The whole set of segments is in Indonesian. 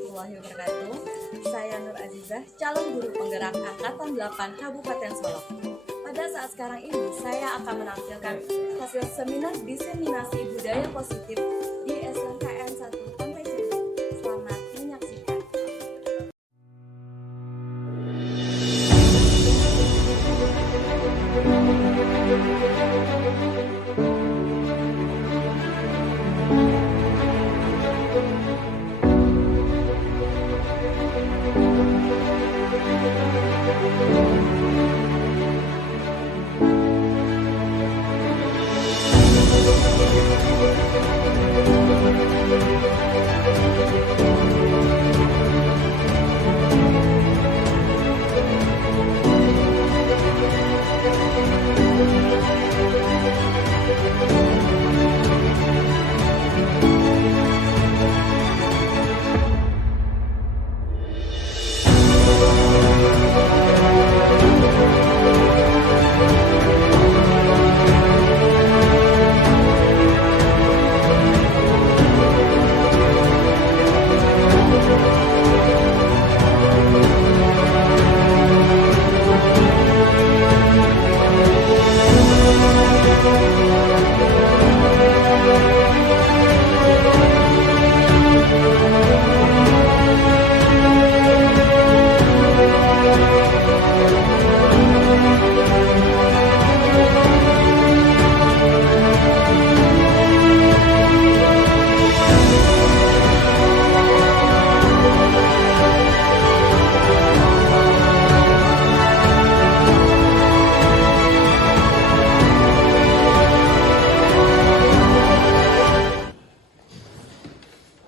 warahmatullahi wabarakatuh. Saya Nur Azizah, calon guru penggerak Angkatan 8 Kabupaten Solok. Pada saat sekarang ini, saya akan menampilkan hasil seminar diseminasi budaya positif di SMKN 1 Pantai Cermin. Selamat menyaksikan.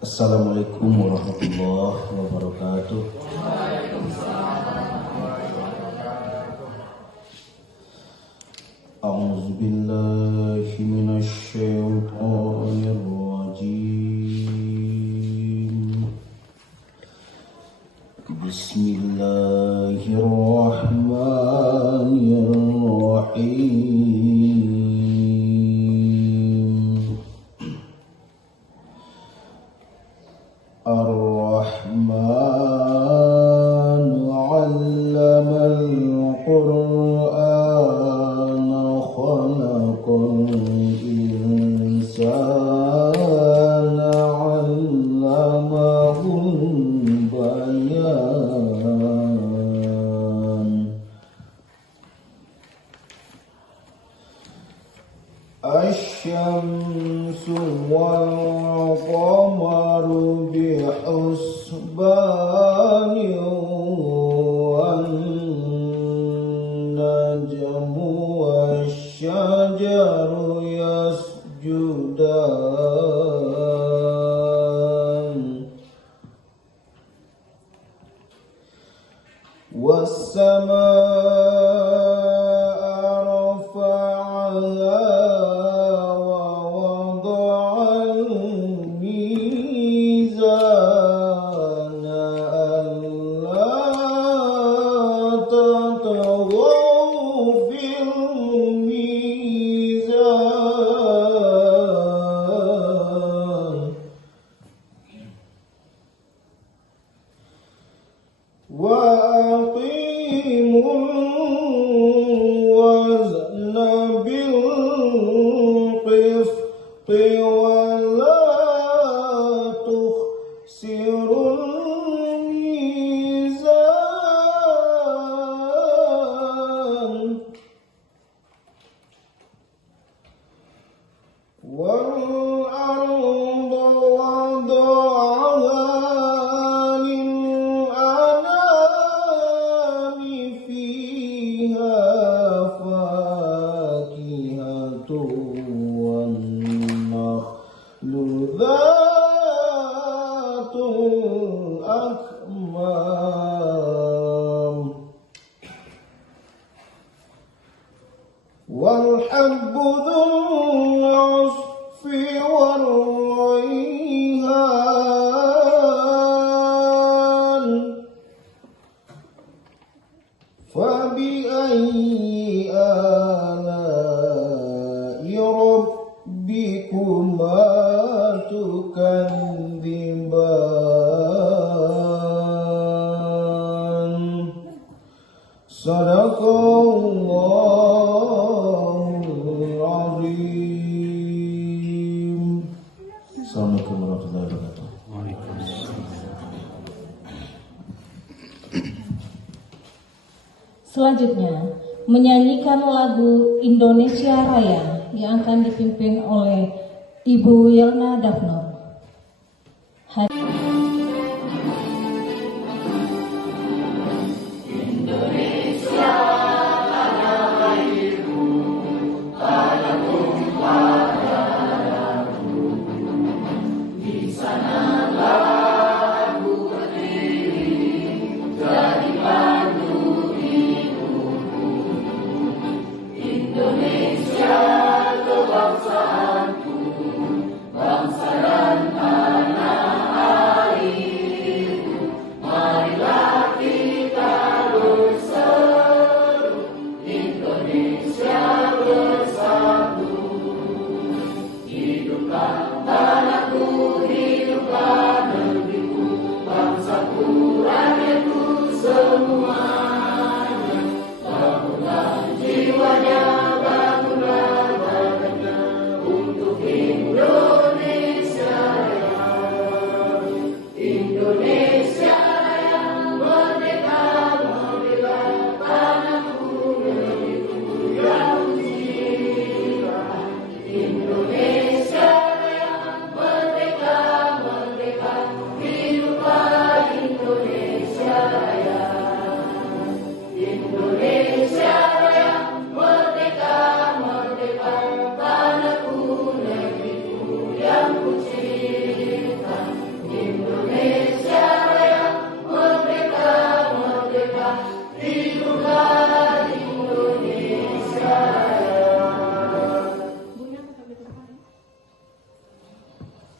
Assalamualaikum warahmatullahi wabarakatuh. A'udzu billahi minasy syaithanir rajim. Bismillahirrahmanirrahim. Ar-Rahman 'allamal Qur'ana khalaqal insana 'allamahul bayan. Asy-syamsu wal qamaru bihusbani wan najmu wasyajaru yasjudan was-samaa'a rafa'aha وَأَقِيمُوا الْوَزْنَ بِالْقِسْطِ وَلَا تُخْسِرُوا الْمِيزَانَ وَالْأَرْضَ وَضَعَهَا لِلْأَنَامِ فِيهَا فَاكِهَةٌ وَالنَّخْلُ ذَاتُ الْأَكْمَامِ وَالْحَبُّ ذُو الْعَصْفِ وَالرَّيْحَانُ فَبِأَيِّ آلَاءِ رَبِّكُمَا تُكَذِّبَانِ Sadaqallahul azim. Assalamualaikum warahmatullahi wabarakatuh. Selanjutnya, menyanyikan lagu Indonesia Raya yang akan dipimpin oleh Ibu Yelna Dafnor.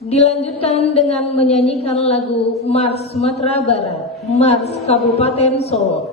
Dilanjutkan dengan menyanyikan lagu Mars Sumatera Barat, Mars Kabupaten Solo.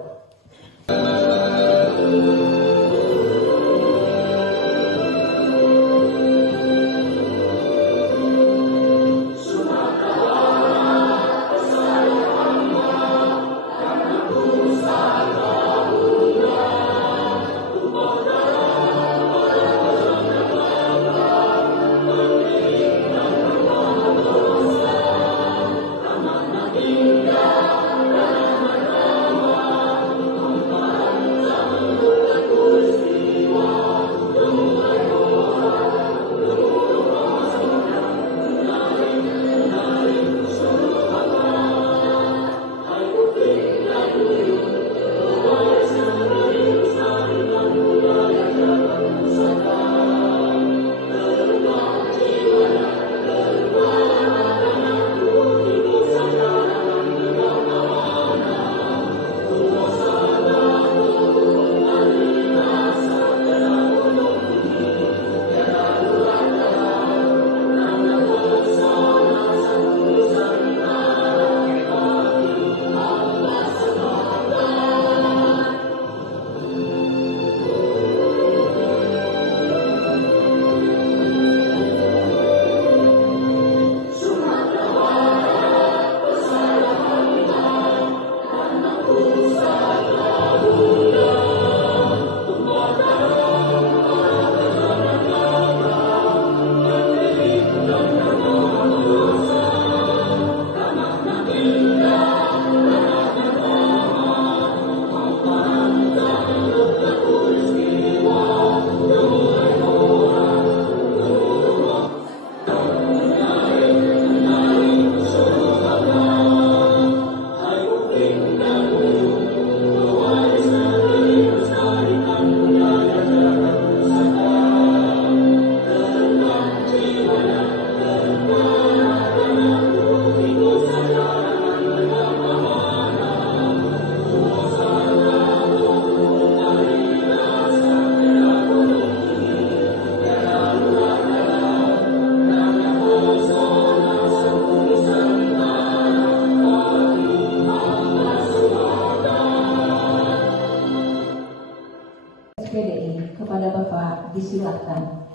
SPDI kepada Bapak disilakan.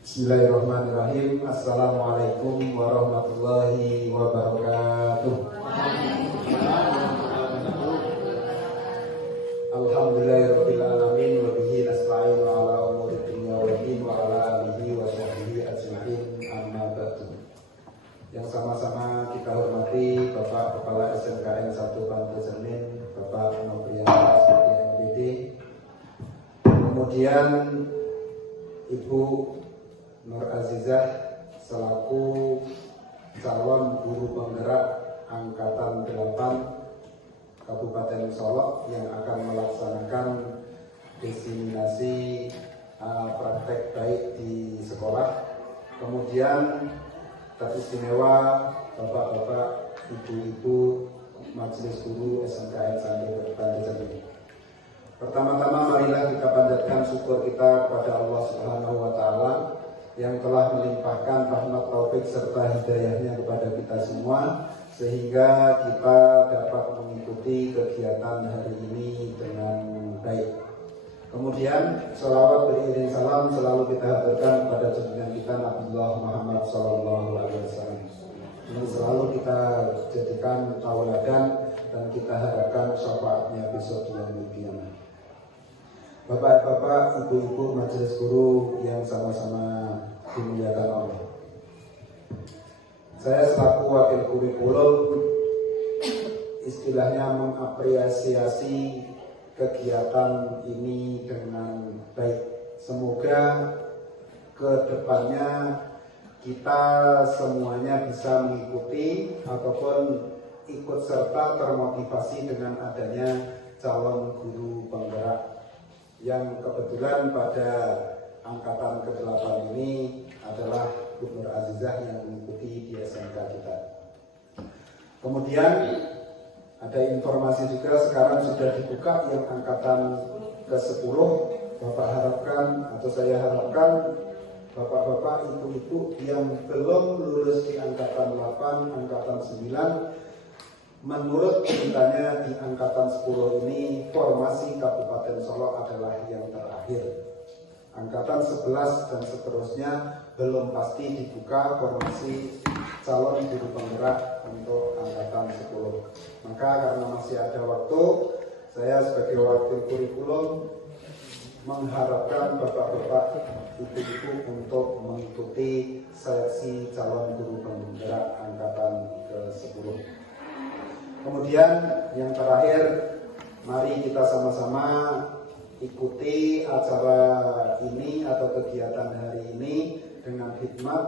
Bismillahirrahmanirrahim. Assalamualaikum warahmatullahi wabarakatuh. yang sama-sama kita hormati Bapak Kepala SMKN 1 Pantai Cermin, Bapak Noprianto SPD MPD, kemudian Ibu Nur Azizah selaku calon guru penggerak Angkatan 8 Kabupaten Solok yang akan melaksanakan diseminasi praktek baik di sekolah. Kemudian tamu istimewa Bapak-bapak, Ibu-ibu Majelis Guru SMKN 1 Pantai Cermin. Pertama-tama marilah kita panjatkan syukur kita kepada Allah Subhanahu wa Ta'ala yang telah melimpahkan rahmat taufik serta hidayahnya kepada kita semua sehingga kita dapat mengikuti kegiatan hari ini dengan baik. Kemudian sholawat beriring salam selalu kita haturkan kepada junjungan kita Nabiullah Muhammad SAW yang selalu kita jadikan tauladan dan kita harapkan syafaatnya besok di yaumil qiyamah. Bapak-bapak, ibu-ibu majelis guru yang sama-sama dimuliakan Allah. Saya selaku wakil kurikulum istilahnya mengapresiasi kegiatan ini dengan baik. Semoga ke depannya kita semuanya bisa mengikuti ataupun ikut serta termotivasi dengan adanya calon guru penggerak yang kebetulan pada angkatan ke-8 ini adalah Bu Nur Azizah yang mengikuti di SMK kita. Kemudian ada informasi juga sekarang sudah dibuka yang angkatan ke-10. Bapak harapkan atau saya harapkan bapak-bapak, ibu-ibu yang belum lulus di angkatan 8, angkatan 9, menurut ceritanya di angkatan 10 ini formasi Kabupaten Solok adalah yang terakhir. Angkatan 11 dan seterusnya belum pasti dibuka formasi calon guru penggerak untuk angkatan 10. Maka karena masih ada waktu, saya sebagai wakil kurikulum mengharapkan bapak-bapak, ibu-ibu untuk mengikuti seleksi calon guru penggerak angkatan ke-10. Kemudian yang terakhir, mari kita sama-sama ikuti acara ini atau kegiatan hari ini dengan hikmat,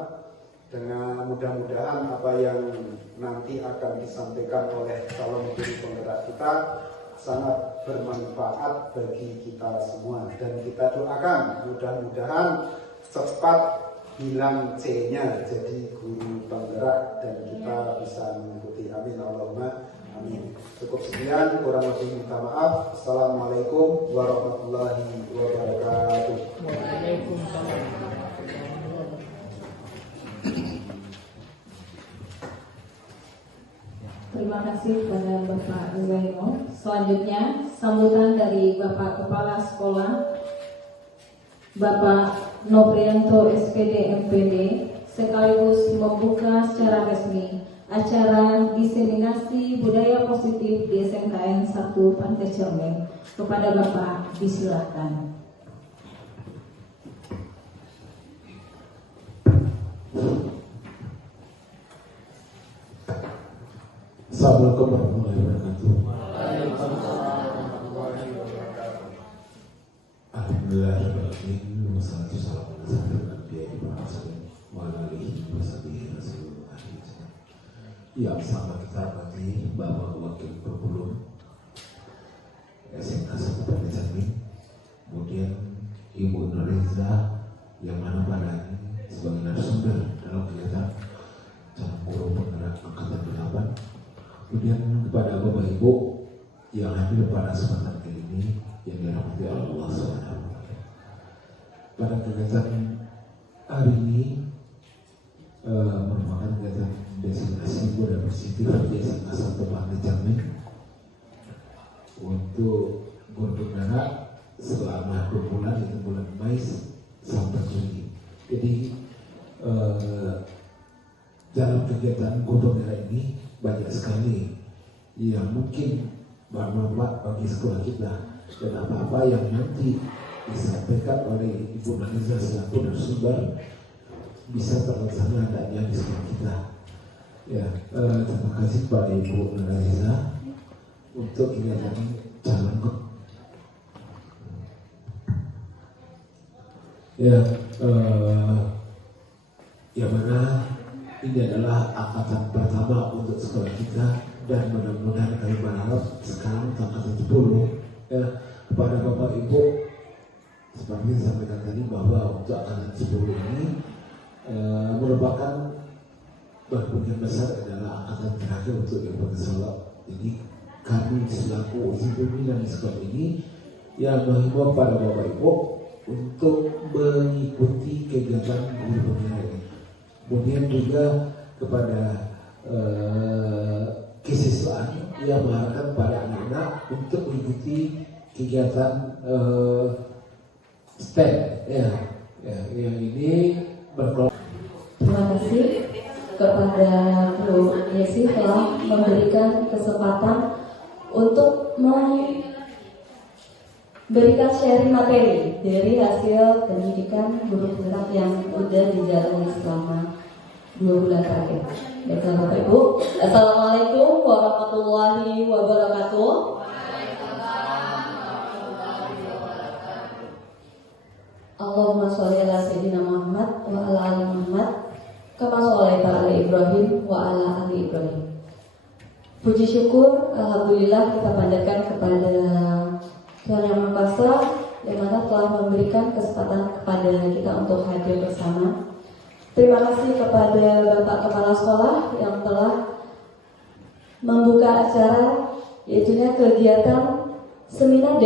dengan mudah-mudahan apa yang nanti akan disampaikan oleh calon guru penggerak kita sangat bermanfaat bagi kita semua, dan kita doakan mudah-mudahan cepat hilang C-nya jadi guru penggerak dan kita bisa mengikuti. Amin Allahumma amin. Cukup sekian, kurang lebih minta maaf. Assalamualaikum warahmatullahi wabarakatuh. Waalaikumsalam. Terima kasih kepada Bapak Zaino. Selanjutnya sambutan dari Bapak Kepala Sekolah Bapak Noprianto SPD MPD sekaligus membuka secara resmi acara diseminasi budaya positif di SMKN 1 Pantai Cermin. Kepada Bapak disilakan. Assalamualaikum warahmatullahi wabarakatuh. Alhamdulillah alamin wassalatu wassalamu ala asyrofil anbiya'i wal mursalin wa ala alihi wa sahbihi rasulullah. Yang sangat kita hormati Bapak Wakil Kurikulum SMK 1 Pantai Cermin, kemudian Ibu Nur Azizah yang mana pada ini sebagai narasumber dalam kegiatan calon guru penggerak angkatan 8. Kemudian kepada Bapak Ibu yang hadir pada kesempatan kali ini yang dirahmati Allah SWT. Pada kegiatan hari ini merupakan kegiatan destinasi budaya positif di SMK 1 Pantai Cermin untuk guru penggerak selama 2 bulan, yaitu bulan Mei sampai Juni. Jadi dalam kegiatan guru penggerak ini banyak sekali yang mungkin bermanfaat bagi sekolah kita, dan apa-apa yang nanti disampaikan oleh Ibu Naniza selaku narasumber bisa terlaksana adanya di sekolah kita. Terima kasih kepada Ibu Nurhaliza untuk kegiatan calon ya, yang mana ini adalah angkatan pertama untuk sekolah kita, dan mudah-mudahan kami berharap sekarang angkatan 10 ya, kepada Bapak Ibu seperti yang disampaikan tadi bahwa untuk angkatan 10 ini merupakan bagian besar adalah angkatan terakhir untuk Kabupaten Solok. Jadi kami selaku uji pimpinan sekolah ini yang menghimbau pada Bapak Ibu untuk mengikuti kegiatan guru pembina ini. Kemudian juga kepada kesiswaan yang mengharapkan pada anak-anak untuk mengikuti kegiatan STEM ya, yang ini berkelompok. Terima kasih kepada Bu Yesi telah memberikan kesempatan untuk memberikan sharing materi dari hasil pendidikan guru penggerak yang sudah dijalani selama 2 bulan terakhir. Baiklah Bapak Ibu, Assalamualaikum warahmatullahi wabarakatuh. Allahumma sholli ala sayyidina Muhammad wa ala ali Muhammad kama sholaita ala Ibrahim wa ala ali Ibrahim. Puji syukur alhamdulillah kita panjatkan kepada Tuhan Yang Maha Kuasa yang mana telah memberikan kesempatan kepada kita untuk hadir bersama. Terima kasih kepada Bapak Kepala Sekolah yang telah membuka acara yaitunya kegiatan seminar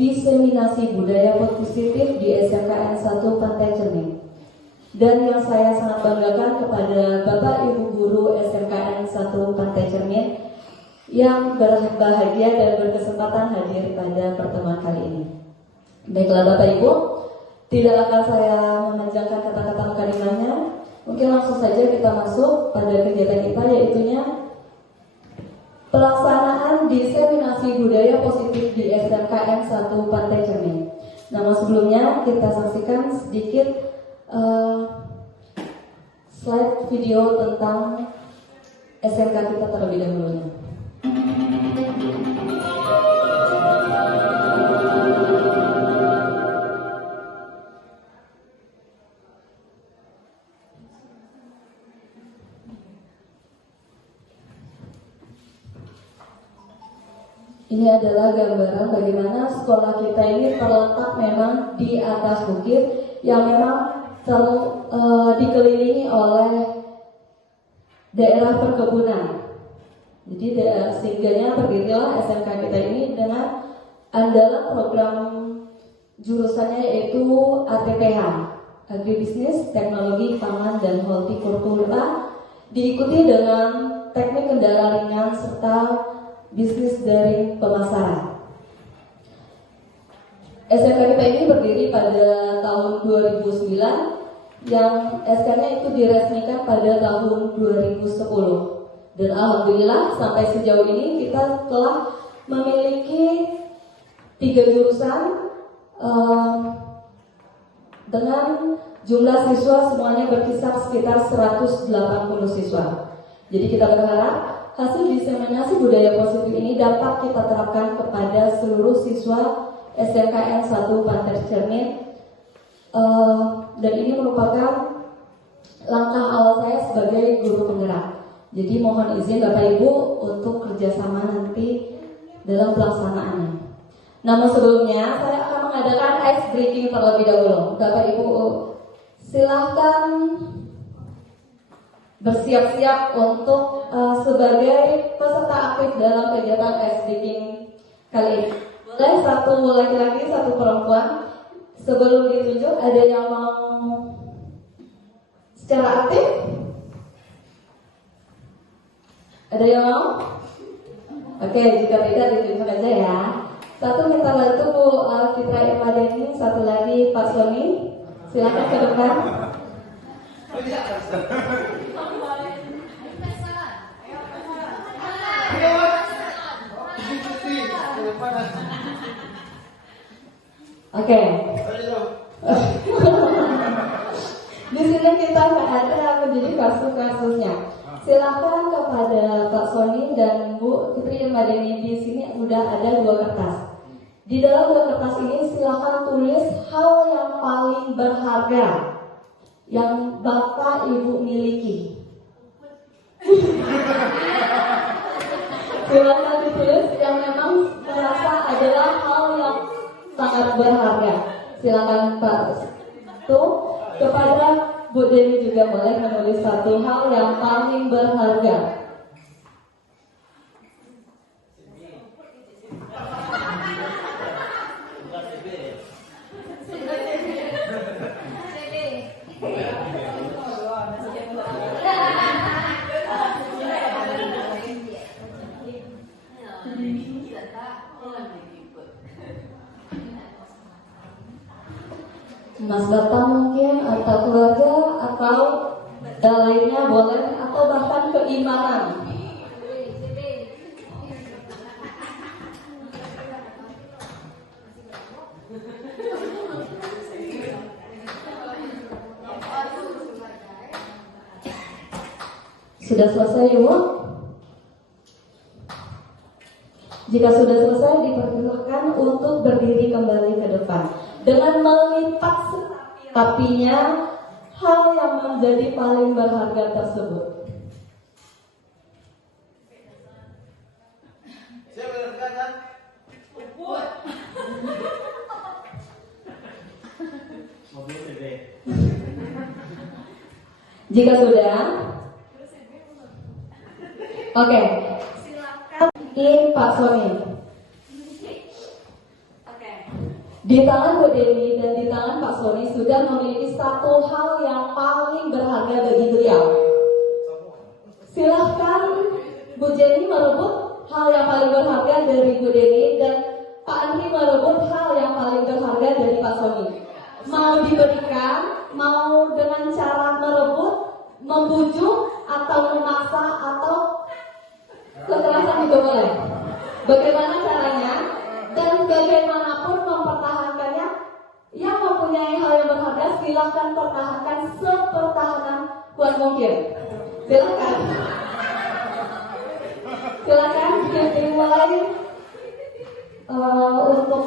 diseminasi budaya positif di SMKN 1 Pantai Cermin. Dan yang saya sangat banggakan kepada Bapak Ibu Guru SMKN 1 Pantai Cermin yang berbahagia dan berkesempatan hadir pada pertemuan kali ini. Baiklah Bapak Ibu, tidak akan saya memanjangkan kata-kata mukadimahnya. Mungkin langsung saja kita masuk pada kegiatan kita, yaitunya pelaksanaan diseminasi budaya positif di SMKN 1 Pantai Cermin. Namun sebelumnya kita saksikan sedikit slide video tentang SMK kita terlebih dahulu. Ini adalah gambaran bagaimana sekolah kita ini terletak memang di atas bukit yang memang dikelilingi oleh daerah perkebunan. Jadi sehingganya berdirilah SMK kita ini dengan andalan program jurusannya yaitu ATPH, Agribisnis, Teknologi, Pangan, dan Hortikultura, diikuti dengan teknik kendala ringan serta bisnis dari pemasaran. SMK kita ini berdiri pada tahun 2009 yang SK-nya itu diresmikan pada tahun 2010. Dan alhamdulillah sampai sejauh ini kita telah memiliki 3 jurusan dengan jumlah siswa semuanya berkisar sekitar 180 siswa. Jadi kita berharap hasil diseminasi budaya positif ini dapat kita terapkan kepada seluruh siswa SMKN 1 Pantai Cermin, dan ini merupakan langkah awal saya sebagai guru penggerak. Jadi mohon izin Bapak Ibu untuk kerjasama nanti dalam pelaksanaannya. Namun sebelumnya saya akan mengadakan ice breaking terlebih dahulu. Bapak Ibu silahkan bersiap-siap untuk sebagai peserta aktif dalam kegiatan ice breaking kali ini. Boleh satu laki-laki, satu perempuan. Sebelum ditunjuk, ada yang mau secara aktif? Ada yang mau? Oke, jika tidak ditunjuk aja ya. Satu kita bantu Bu Fitra Irmadeni, satu lagi Pak Sony. Silakan ke depan. Oke. Di sini kita nggak ada menjadi kasus-kasusnya. Silakan kepada Pak Sony dan Bu Fitri Madani, di sini sudah ada 2 kertas. Di dalam 2 kertas ini silakan tulis hal yang paling berharga yang Bapak Ibu miliki. Silakan ditulis yang memang merasa adalah hal yang sangat berharga. Silakan Pak. Tuh, kepada Bu Dewi juga boleh menulis satu hal yang paling berharga. Mas Bapak mungkin, atau keluarga, atau lainnya boleh, atau bahkan keimanan. Sudah selesai, Ibu? Jika sudah selesai, dipersilakan untuk berdiri kembali ke depan dengan melipat serapinya hal yang menjadi paling berharga tersebut. Jika sudah, oke. Pak Sony. Di tangan Bu Dewi dan di tangan Pak Sony sudah memiliki satu hal yang paling berharga bagi beliau. Silahkan Bu Jenny merebut hal yang paling berharga dari Bu Dewi dan Pak Andri merebut hal yang paling berharga dari Pak Sony. Mau diberikan, mau dengan cara merebut, membujuk, atau memaksa, atau kekerasan juga boleh. Bagaimana caranya dan bagaimanapun mempertahankannya, yang mempunyai hal yang berharga silahkan pertahankan sepertahanan kuat mungkin. Silahkan. Silakan dimulai untuk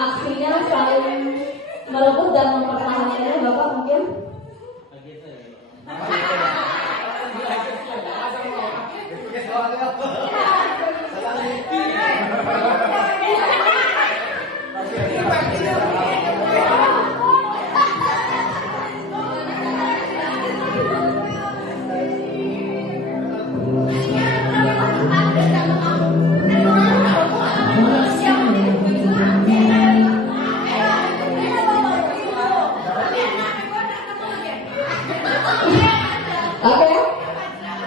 aksinya saling merebut dan mempertahankannya, Bapak mungkin. Oke,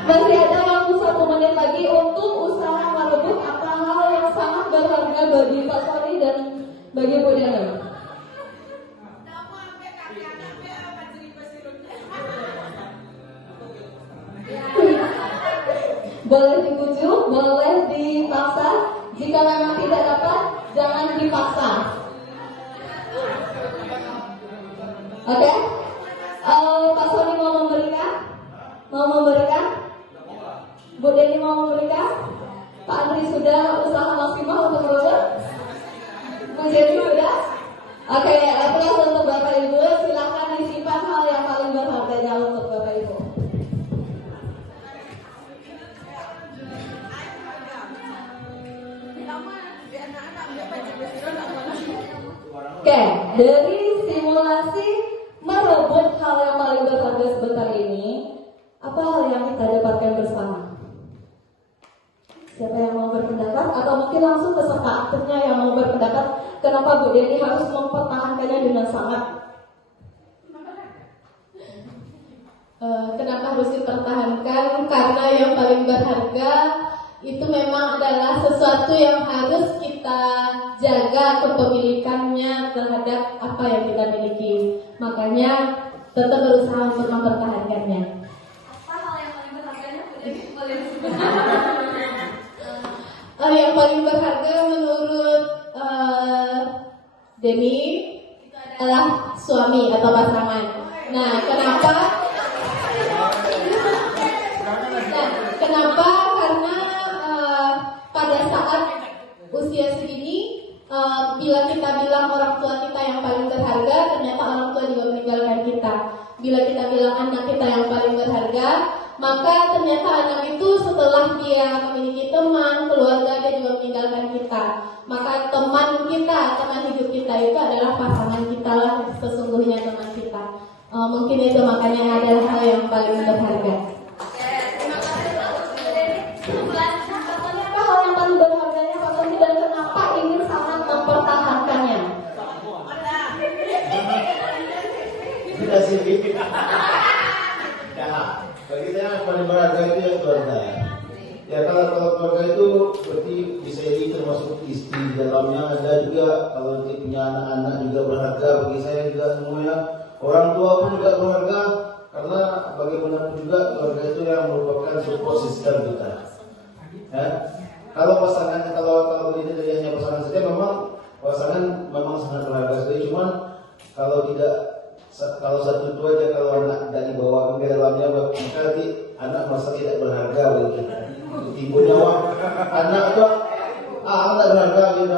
masih ada waktu 1 menit lagi untuk usaha merebut apa hal yang sangat berharga bagi Pak Sony dan bagi Bu Dewi. Boleh dibujuk, boleh dipaksa. Jika memang tidak dapat, jangan dipaksa. Oke? Pak Sony mau memberikan? Mau memberikan? Bu Dewi mau memberikan? Pak Andri sudah usaha maksimal untuk merebut? Bu Dewi sudah? Oke, aplaus untuk Bapak Ibu. Silakan disimpan hal yang paling berharganya untuk Bapak Ibu. Oke, dari simulasi merebut hal yang paling berharga sebentar ini, apa hal yang kita dapatkan bersama? Siapa yang mau berpendapat? Atau mungkin langsung peserta aktifnya yang mau berpendapat, kenapa Bu Dewi harus mempertahankannya dengan sangat? Kenapa harus dipertahankan? Karena yang paling berharga itu memang adalah sesuatu yang harus kita jaga kepemilikannya terhadap apa yang kita miliki. Makanya tetap berusaha untuk mempertahankannya. Apa hal yang paling berharganya? Boleh disebut. Yang paling berharga menurut Deni itu adalah suami atau pasangan. Nah, kenapa? Nah, Maka ternyata anak itu setelah dia memiliki teman, keluarga, dia juga meninggalkan kita. Maka teman kita, teman hidup kita itu adalah pasangan kita lah, sesungguhnya teman kita. Mungkin itu makanya adalah hal yang paling berharga. Terima kasih Bu Deni. Selanjutnya Apa hal yang paling berharganya Pak Sony dan kenapa ingin sangat mempertahankannya? Tidak sih. Ya, bagi saya yang paling berharga itu ya keluarga. Ya kalau keluarga itu berarti bisa jadi termasuk istri di dalamnya, ada juga kalau nanti punya anak-anak juga berharga bagi saya juga semuanya. Orang tua pun juga berharga karena bagaimanapun juga keluarga itu yang merupakan support system kita. Ya. Kalau pasangannya kalau ini dari hanya pasangan saja memang pasangan memang sangat berharga sekali. Cuman kalau satu itu aja kalau anak dari bawah ke dalamnya maka nanti anak merasa tidak berharga bagi kita. Timbul nyawa anak tuh anak tidak berharga gitu.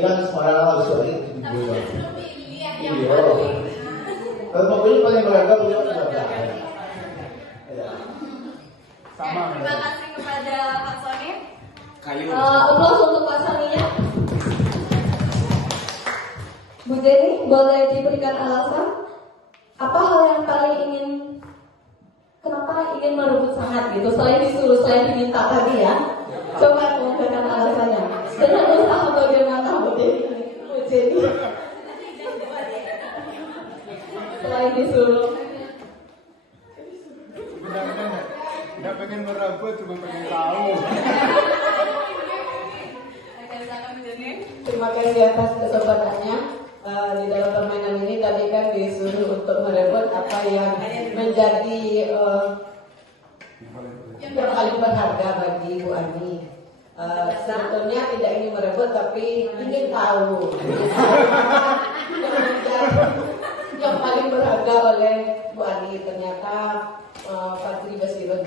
Dia sembarangan harus seperti itu. Iya. Kalau mobil paling berharga punya keluarga. Terima kasih kepada Pak Sony. Aplaus untuk Pak Sony-nya. Bu Jenny, boleh diberikan alasan apa hal yang paling kenapa ingin merebut sangat gitu? Selain disuruh, selain diminta tadi ya. Coba mengungkapkan alasannya. Dengan usaha bagaimana Bu Jenny? Selain disuruh. Nggak pengen merebut, cuma pengen tahu. Oke, silakan Bu Jenny. Terima kasih atas kesempatannya. Di dalam permainan ini tadi kan disuruh untuk merebut apa yang menjadi yang paling berharga bagi Bu Ani. Sebetulnya tidak ingin merebut tapi ingin tahu yang paling berharga oleh Bu Ani. Ternyata Patri Basirun.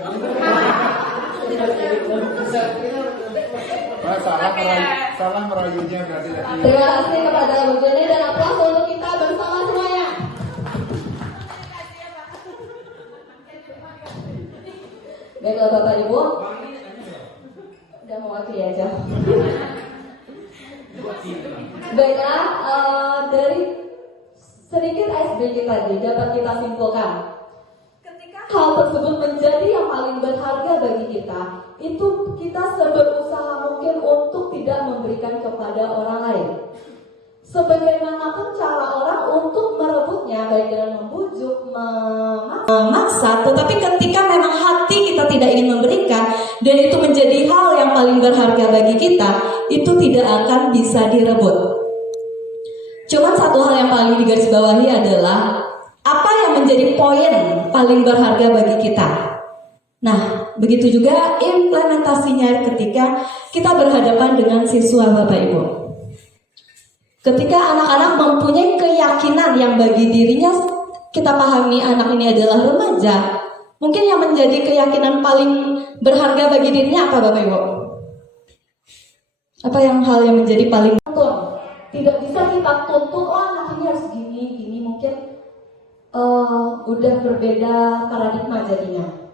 Salah merayunya berarti tadi. Terima kasih kepada Bu Jenny dan aplaus untuk kita bersama semuanya. Baiklah Bapak Ibu, udah mewakili aja. Baiklah, dari sedikit icebreaking tadi dapat kita simpulkan Ketika hal tersebut menjadi yang paling berharga bagi kita. Itu kita berusaha mungkin untuk tidak memberikan kepada orang lain. Sebagaimanapun cara orang untuk merebutnya, baik dengan membujuk, memaksa, tetapi ketika memang hati kita tidak ingin memberikan dan itu menjadi hal yang paling berharga bagi kita, itu tidak akan bisa direbut. Cuman satu hal yang paling digarisbawahi adalah apa yang menjadi poin paling berharga bagi kita. Nah, begitu juga implementasinya ketika kita berhadapan dengan siswa Bapak Ibu. Ketika anak-anak mempunyai keyakinan yang bagi dirinya kita pahami anak ini adalah remaja, mungkin yang menjadi keyakinan paling berharga bagi dirinya apa Bapak Ibu? Apa yang hal yang menjadi paling tuntun? Tidak bisa kita tuntut, oh anak ini harus gini, mungkin udah berbeda paradigma jadinya.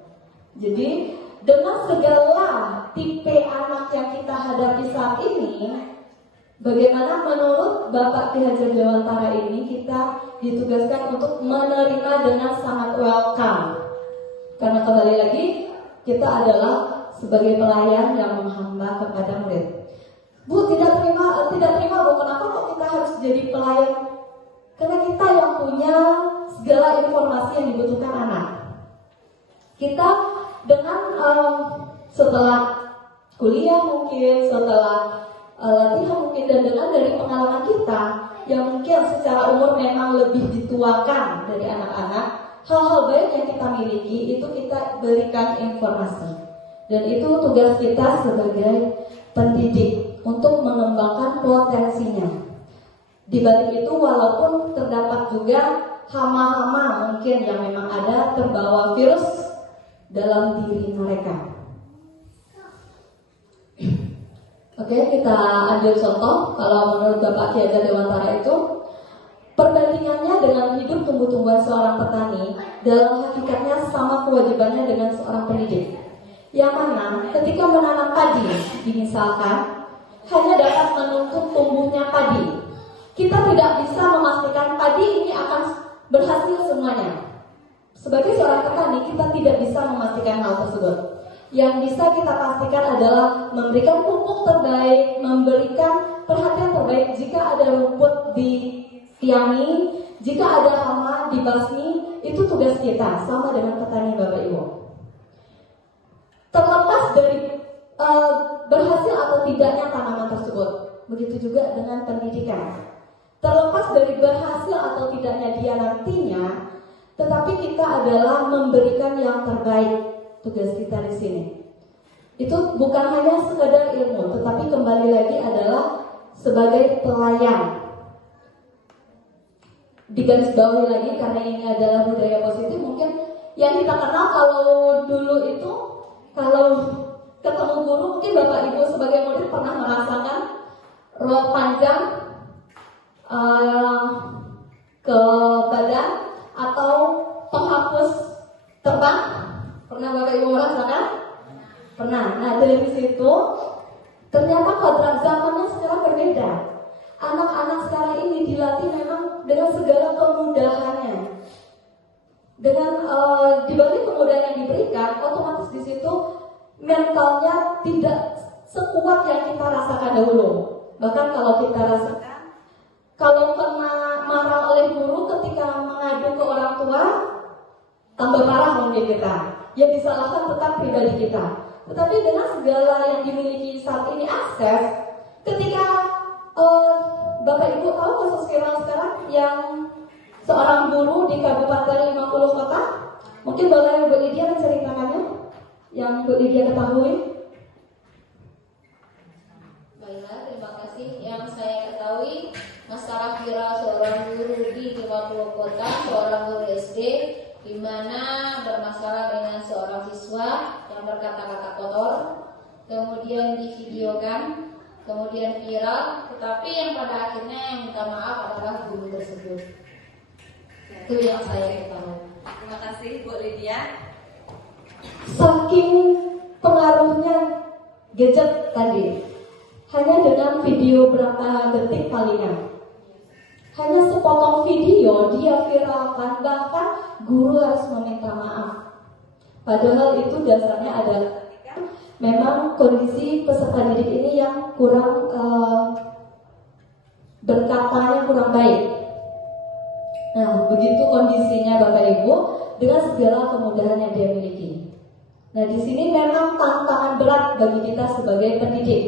Jadi dengan segala tipe anak yang kita hadapi saat ini, bagaimana menurut Bapak Ki Hajar Dewantara ini kita ditugaskan untuk menerima dengan sangat welcome. Karena kembali lagi kita adalah sebagai pelayan yang menghamba kepada murid. Bu, tidak terima Bu, kenapa kok kita harus jadi pelayan? Karena kita yang punya segala informasi yang dibutuhkan anak. Kita dengan setelah kuliah mungkin, setelah latihan mungkin, dan dengan dari pengalaman kita yang mungkin secara umur memang lebih dituakan dari anak-anak, hal-hal baik yang kita miliki itu kita berikan informasi. Dan itu tugas kita sebagai pendidik untuk mengembangkan potensinya. Di balik itu walaupun terdapat juga hama-hama mungkin yang memang ada terbawa virus dalam diri mereka. Oke, kita ambil contoh. Kalau menurut Bapak Ki Hajar Dewantara itu, perbandingannya dengan hidup tumbuh-tumbuhan seorang petani, dalam hakikatnya sama kewajibannya dengan seorang pendidik. Yang mana ketika menanam padi, misalkan, hanya dapat menuntut tumbuhnya padi. Kita tidak bisa memastikan padi ini akan berhasil semuanya. Sebagai seorang petani, kita tidak bisa memastikan hal tersebut. Yang bisa kita pastikan adalah memberikan pupuk terbaik, memberikan perhatian terbaik jika ada rumput ditiangi, jika ada hama dibasmi, itu tugas kita, sama dengan petani Bapak Ibu. Terlepas dari berhasil atau tidaknya tanaman tersebut, begitu juga dengan pendidikan. Terlepas dari berhasil atau tidaknya dia nantinya, tetapi kita adalah memberikan yang terbaik. Tugas kita di sini itu bukan hanya sekedar ilmu, tetapi kembali lagi adalah sebagai pelayan. Digarisbawahi lagi karena ini adalah budaya positif. Mungkin yang kita kenal kalau dulu itu, kalau ketemu guru, mungkin Bapak Ibu sebagai murid pernah merasakan rok panjang ke badan atau penghapus terbang. Pernah Bapak Ibu merasakan? Pernah. Nah, dari situ ternyata kodrat zamannya sekarang berbeda. Anak-anak sekarang ini dilatih memang dengan segala kemudahannya. Dengan dibanding kemudahan yang diberikan, otomatis di situ mentalnya tidak sekuat yang kita rasakan dahulu. Bahkan kalau kita rasakan, kalau pernah marah oleh guru ketika mengadu ke orang tua, tambah parah mungkin kita. Yang disalahkan tetap pribadi kita. Tetapi dengan segala yang dimiliki saat ini akses, ketika Bapak Ibu tahu kasus viral sekarang yang seorang guru di Kabupaten 50 kota, mungkin boleh Bu Lydia menceritakannya yang Bu Lydia ketahui. Baiklah, terima kasih. Yang saya ketahui, masalah viral seorang guru di 50 kota, seorang guru SD, di mana bermasalah dengan seorang siswa yang berkata-kata kotor, kemudian divideokan, kemudian viral, tetapi yang pada akhirnya yang minta maaf adalah guru tersebut. Itu yang saya ketahui. Terima kasih Bu Lydia. Saking pengaruhnya gadget tadi, hanya dengan video berapa detik palingan, hanya sepotong video dia viralkan, bahkan guru harus meminta maaf. Padahal itu dasarnya adalah memang kondisi peserta didik ini yang kurang berkatanya kurang baik. Nah, begitu kondisinya Bapak Ibu dengan segala kemudahan yang dia miliki. Nah, di sini memang tantangan berat bagi kita sebagai pendidik.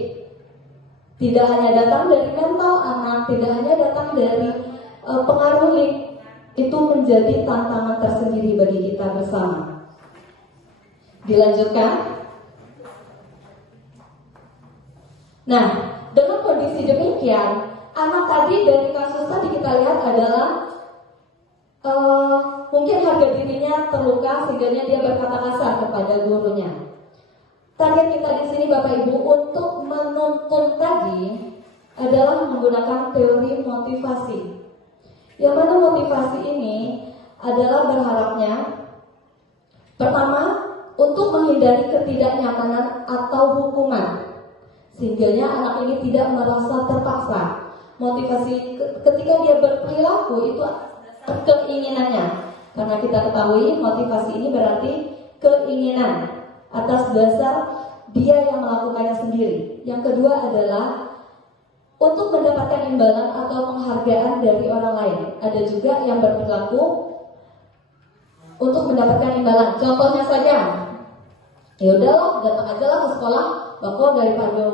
Tidak hanya datang dari mental anak, tidak hanya datang dari pengaruh link, itu menjadi tantangan tersendiri bagi kita bersama. Dilanjutkan. Nah, dengan kondisi demikian, anak tadi dari kasus tadi kita lihat adalah mungkin harga dirinya terluka sehingga dia berkata kasar kepada gurunya. Target kita di sini Bapak Ibu untuk menuntun tadi adalah menggunakan teori motivasi. Yang mana motivasi ini adalah berharapnya pertama untuk menghindari ketidaknyamanan atau hukuman, sehingga anak ini tidak merasa terpaksa. Motivasi ketika dia berperilaku itu keinginannya, karena kita ketahui motivasi ini berarti keinginan atas dasar dia yang melakukannya sendiri. Yang kedua adalah untuk mendapatkan imbalan atau penghargaan dari orang lain. Ada juga yang berperilaku untuk mendapatkan imbalan. Contohnya saja, ya udahlah datang aja lah ke sekolah, bakal daripada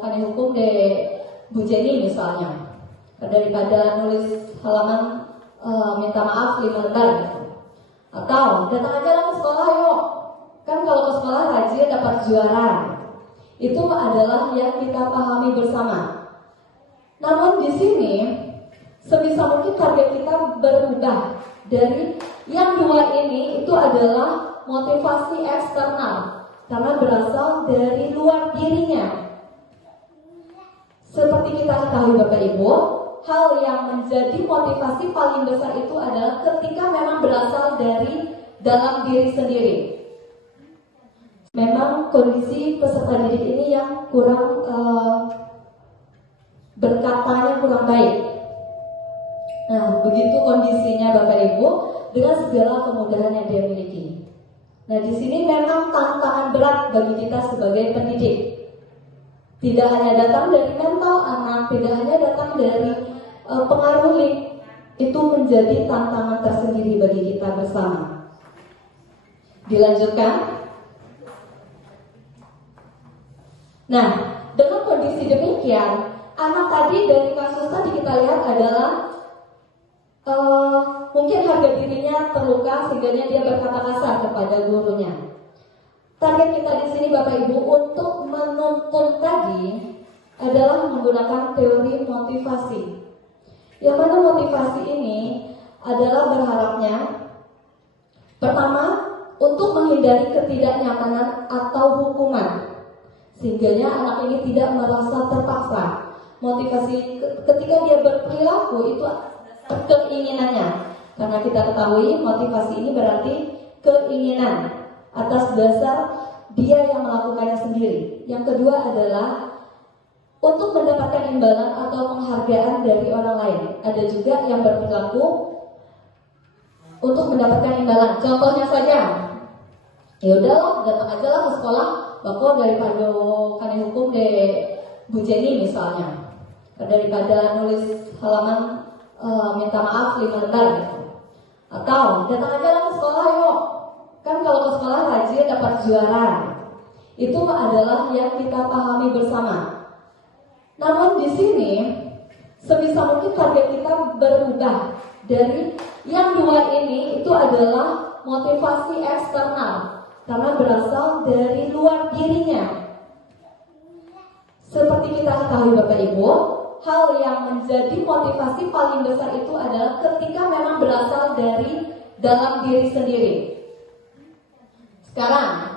kani hukum de Bu Jenny misalnya, daripada nulis halaman minta maaf 5 lembar gitu. Atau datang aja lah ke sekolah yuk, kan kalau ke sekolah rajin dapat juara. Itu adalah yang kita pahami bersama. Namun di sini sebisa mungkin target kita berubah dari yang dua ini, itu adalah motivasi eksternal karena berasal dari luar dirinya. Seperti kita ketahui Bapak Ibu, hal yang menjadi motivasi paling besar itu adalah ketika memang berasal dari dalam diri sendiri. Memang kondisi peserta didik ini yang kurang berkatanya kurang baik. Nah, begitu kondisinya Bapak Ibu dengan segala kemudahan yang dia miliki. Nah, di sini memang tantangan berat bagi kita sebagai pendidik. Tidak hanya datang dari mental anak, tidak hanya datang dari pengaruh link, itu menjadi tantangan tersendiri bagi kita bersama. Dilanjutkan. Nah, dengan kondisi demikian, anak tadi dari kasus tadi kita lihat adalah mungkin harga dirinya terluka sehingga dia berkata kasar kepada gurunya. Target kita di sini Bapak Ibu untuk menuntun tadi adalah menggunakan teori motivasi. Yang mana motivasi ini adalah berharapnya pertama untuk menghindari ketidaknyamanan atau hukuman, sehingga anak ini tidak merasa terpaksa. Motivasi ketika dia berperilaku itu keinginannya, karena kita ketahui motivasi ini berarti keinginan atas dasar dia yang melakukannya sendiri. Yang kedua adalah untuk mendapatkan imbalan atau penghargaan dari orang lain. Ada juga yang berperilaku untuk mendapatkan imbalan. Contohnya saja, ya udahlah datang aja lah ke sekolah, bakal daripada kan hukum de Bu Jenny misalnya, daripada nulis halaman minta maaf 5 lembar gitu. Atau datang aja lah ke sekolah yuk, kan kalau ke sekolah rajin dapat juara. Itu adalah yang kita pahami bersama. Namun di sini sebisa mungkin target kita berubah dari yang dua ini, itu adalah motivasi eksternal karena berasal dari luar dirinya. Seperti kita ketahui Bapak Ibu, hal yang menjadi motivasi paling besar itu adalah ketika memang berasal dari dalam diri sendiri. Sekarang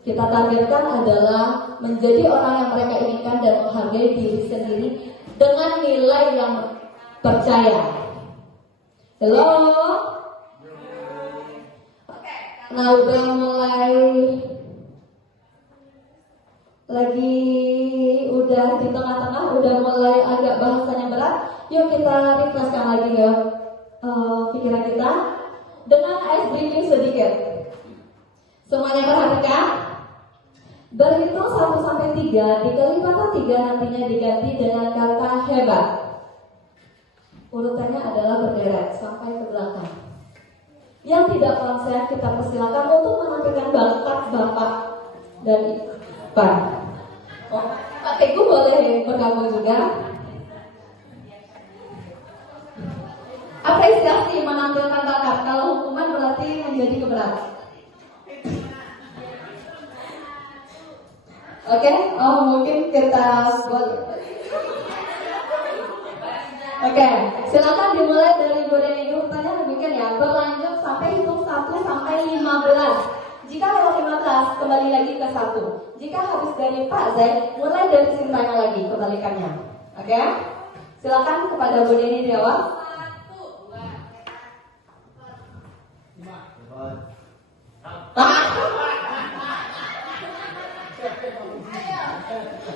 kita targetkan adalah menjadi orang yang mereka inginkan dan menghargai diri sendiri dengan nilai yang percaya. Halo? Nah, udah mulai udah di tengah-tengah, udah mulai agak bahasanya berat. Yuk kita refreshkan lagi ya pikiran kita dengan ice breathing sedikit. Semuanya perhatikan. Berhitung 1 sampai 3, dikali kata 3 nantinya diganti dengan kata hebat. Urutannya adalah berderet sampai ke belakang. Yang tidak konsen kita persilakan untuk menampilkan bakat Bapak dan Pak. Pak Teguh boleh bergabung juga. Apresiasi menampilkan bakat. Kalau hukuman berarti menjadi keberatan. Oke, mungkin kita Oke, silakan dimulai dari Bu Deni. Urutannya demikian ya, berlanjut sampai hitung 1 sampai 15. Jika lewat 15, kembali lagi ke 1. Jika habis dari Pak Zaid, mulai dari Sintanya lagi, kebalikannya. Oke, silakan kepada Bu Deni di awal. 1, 2,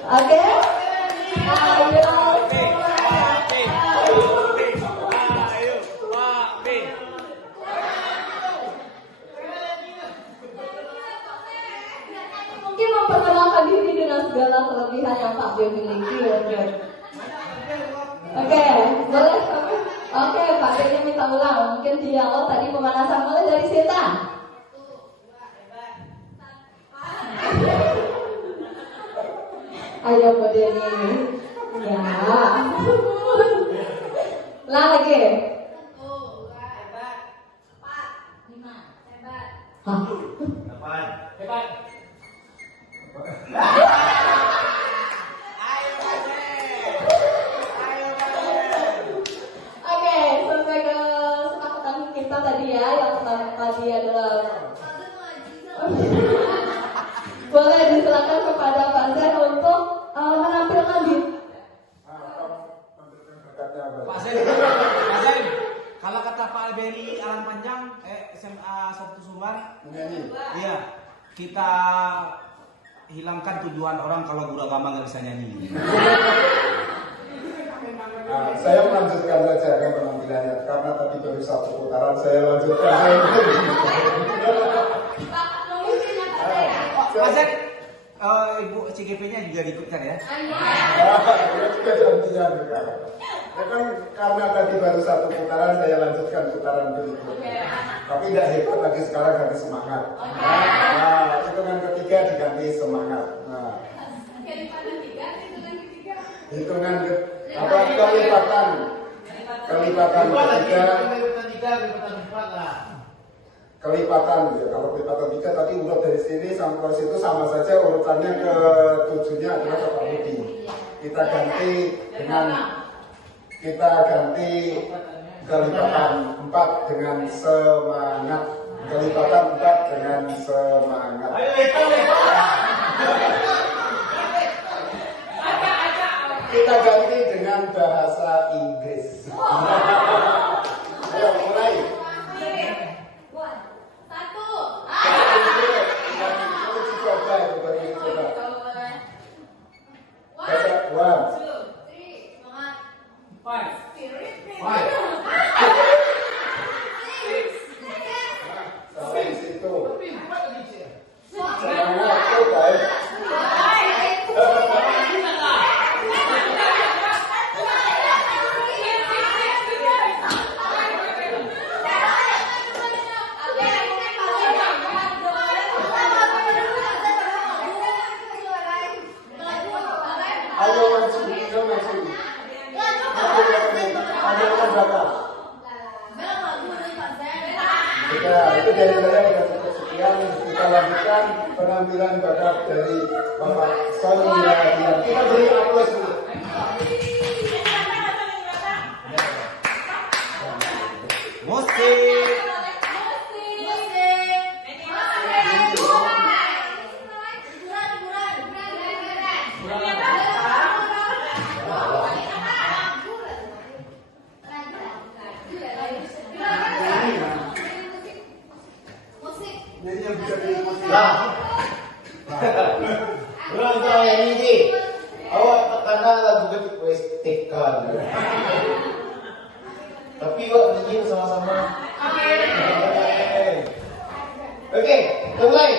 Oke, ayo. Mungkin memperkenalkan diri dengan segala kelebihan yang Pak Dio miliki. Oke, boleh. Oke, Pak Dio minta ulang. Mungkin di awal tadi pemanasan mulai dari Sinta. Ayo Bu Deni. Ya. Lagi. 1, 2, hebat. 4, 5, hebat. 8, hebat. Oke, sampai ke kesepakatan kita tadi ya, yang tadi adalah boleh disilakan kepada Pak Zain untuk menampilkan di Pak Zain, kalau kata Pak Alberi Alan Panjang SMA 1 Menyanyi. Iya, kita hilangkan tujuan orang kalau guru agama nggak bisa nyanyi. Nah, saya melanjutkan saja ke penampilannya karena tadi baru satu putaran, saya lanjutkan. Mas Ibu CGP-nya juga diikutkan ya? Ya juga gantian sekarang. Ya kan karena tadi baru satu putaran, saya lanjutkan putaran berikutnya. Tapi tidak hebat lagi sekarang, ganti semangat. Nah, hitungan ketiga diganti semangat. Nah, hitungan kelipatan ketiga. Kelipatan ya. Kalau kelipatan 3 tadi urut dari sini sampai situ sama saja, urutannya ke 7-nya adalah ke Pak Budi. Kita ganti kelipatan 4 dengan semangat. Kelipatan 4 dengan semangat. Kita ganti dengan bahasa Inggris. Ayo mulai. Itu dari saya sudah cukup sekian. Kita lanjutkan penampilan bakat dari Bapak Sony Radian. Kita beri aplaus dulu. Musik. Jadi yang bisa diikuti. Berangkat yang ini, awak tekanan lagu ketik westekan. Tapi awak nyanyi sama-sama. Oke, mulai.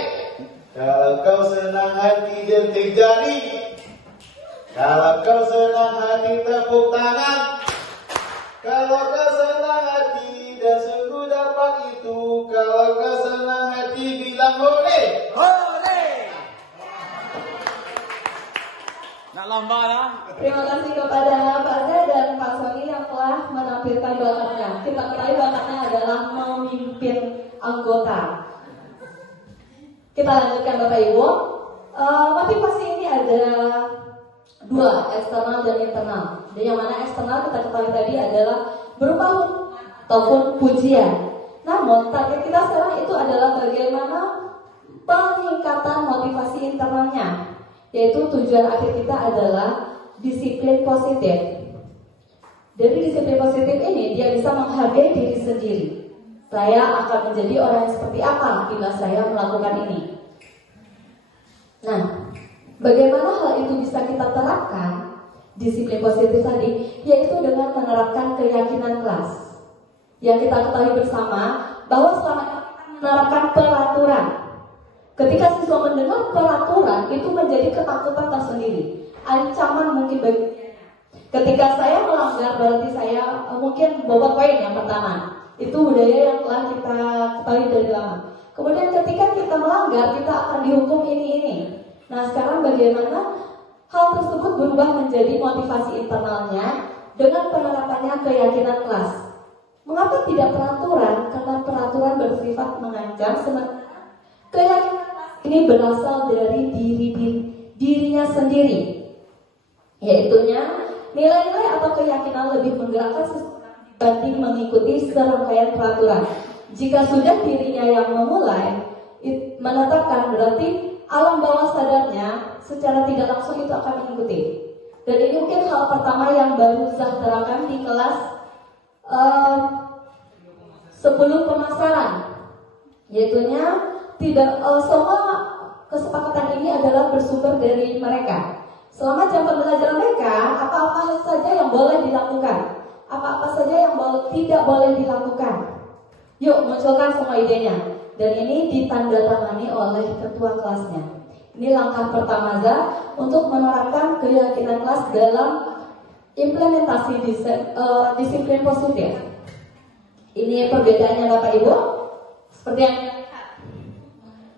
Kalau kau senang hati jentik jari, kalau kau senang hati tepuk tangan, kalau kau senang hati dan sungguh dapat itu, kalau kau senang hati bilang boleh. Nak lomba lah. Terima kasih kepada Pak Z dan Pak Sony yang telah menampilkan bakatnya. Kita ketahui bakatnya adalah memimpin anggota. Kita lanjutkan Bapak Ibu. Motivasi ini ada dua, eksternal dan internal. Dan yang mana eksternal kita ketahui tadi adalah berupa ataupun pujian. Namun target kita sekarang itu adalah bagaimana peningkatan motivasi internalnya. Yaitu tujuan akhir kita adalah disiplin positif. Dari disiplin positif ini dia bisa menghargai diri sendiri. Saya akan menjadi orang yang seperti apa bila saya melakukan ini. Nah, bagaimana hal itu bisa kita terapkan? Disiplin positif tadi, yaitu dengan menerapkan keyakinan kelas. Yang kita ketahui bersama bahwa selama kita menerapkan peraturan, ketika siswa mendengar peraturan itu menjadi ketakutan tersendiri, ancaman mungkin bagi. Ketika saya melanggar berarti saya mungkin bobot poin yang pertama. Itu budaya yang telah kita ketahui dari lama. Kemudian ketika kita melanggar kita akan dihukum ini. Nah sekarang bagaimana hal tersebut berubah menjadi motivasi internalnya dengan penerapannya keyakinan kelas. Mengapa tidak peraturan? Karena peraturan bersifat mengancam, sementara keyakinan ini berasal dari dirinya sendiri, yaitunya nilai-nilai atau keyakinan lebih menggerakkan seseorang dibanding mengikuti serangkaian peraturan. Jika sudah dirinya yang memulai menetapkan, berarti alam bawah sadarnya secara tidak langsung itu akan mengikuti. Dan ini mungkin hal pertama yang baru Zah terangkan di kelas sebelum pemasaran, yaitunya tidak semua kesepakatan ini adalah bersumber dari mereka. Selama jam pembelajaran mereka, apa-apa saja yang boleh dilakukan, apa-apa saja yang tidak boleh dilakukan. Yuk, munculkan semua idenya. Dan ini ditandatangani oleh ketua kelasnya. Ini langkah pertama untuk menerapkan keyakinan kelas dalam implementasi disiplin positif. Ini perbedaannya Bapak Ibu. Seperti yang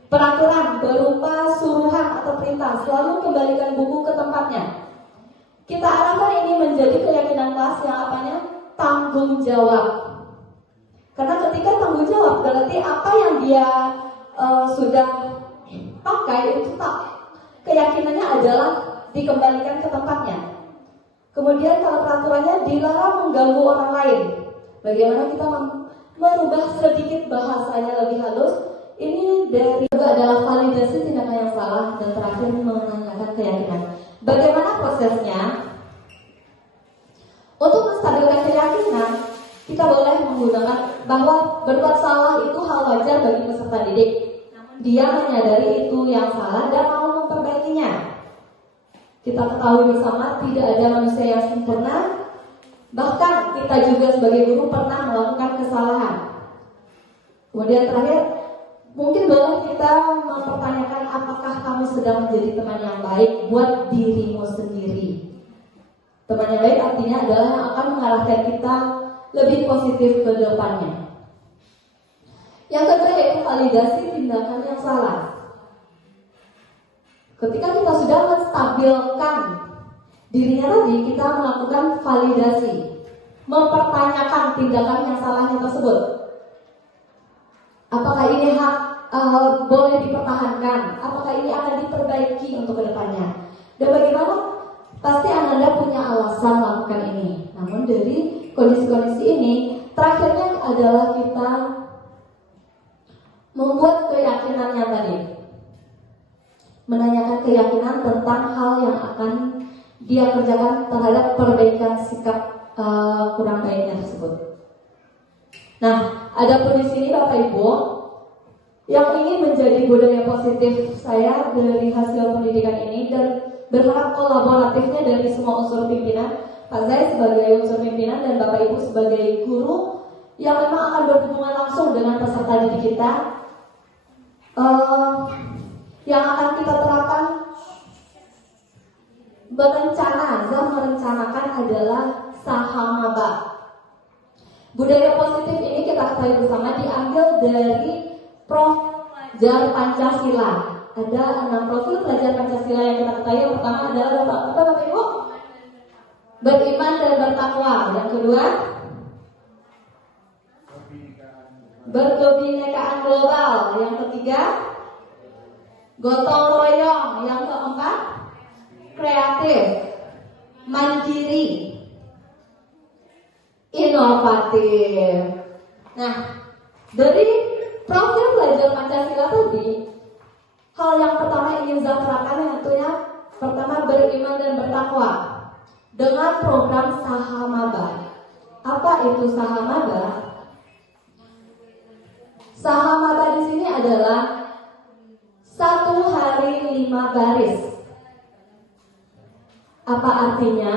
peraturan berupa suruhan atau perintah, selalu kembalikan buku ke tempatnya. Kita arahkan ini menjadi keyakinan kelas yang apanya? Tanggung jawab. Karena ketika tanggung jawab berarti apa yang dia sudah pakai itu keyakinannya adalah dikembalikan ke tempatnya. Kemudian kalau peraturannya dilarang mengganggu orang lain. Bagaimana kita merubah sedikit bahasanya lebih halus? Ini dari juga adalah validasi tindakan yang salah dan terakhir menanyakan keyakinan. Bagaimana prosesnya? Untuk menstabilkan keyakinan, kita boleh menggunakan bahwa berbuat salah itu hal wajar bagi peserta didik. Dia menyadari itu yang salah dan mau memperbaikinya. Kita ketahui bersama tidak ada manusia yang sempurna. Bahkan kita juga sebagai guru pernah melakukan kesalahan. Kemudian terakhir, mungkin boleh kita mempertanyakan apakah kamu sedang menjadi teman yang baik buat dirimu sendiri. Teman yang baik artinya adalah yang akan mengarahkan kita lebih positif ke depannya. Yang kedua yaitu validasi tindakan yang salah. Ketika kita sudah menstabilkan dirinya tadi, kita melakukan validasi, mempertanyakan tindakan yang salahnya tersebut. Apakah ini boleh dipertahankan? Apakah ini akan diperbaiki untuk kedepannya? Dan bagaimana? Pasti Anda punya alasan melakukan ini. Namun dari kondisi-kondisi ini, terakhirnya adalah kita membuat keyakinannya tadi. Menanyakan keyakinan tentang hal yang akan dia kerjakan terhadap perbaikan sikap kurang baiknya tersebut. Nah, ada pun di sini Bapak Ibu yang ingin menjadi budaya positif saya dari hasil pendidikan ini dan berharap kolaboratifnya dari semua unsur pimpinan, Pak Zai sebagai unsur pimpinan dan Bapak Ibu sebagai guru yang memang akan berhubungan langsung dengan peserta didik kita, yang akan kita terapkan merencanakan adalah sahamaba. Budaya positif ini kita ketahui bersama diambil dari Pelajar Pancasila. Ada 6 profil pelajar Pancasila yang kita ketahui. Yang pertama adalah apa Bapak Ibu? Beriman dan bertakwa. Yang kedua, berkebinekaan global. Yang ketiga, gotong royong. Yang keempat, kreatif, mandiri, inovatif. Nah, dari profil pelajar Pancasila tadi, hal yang pertama ingin saya terapkan yaitu yang pertama beriman dan bertakwa dengan program sahamaba. Apa itu sahamaba? Sahamaba di sini adalah 1 hari 5 baris. Apa artinya?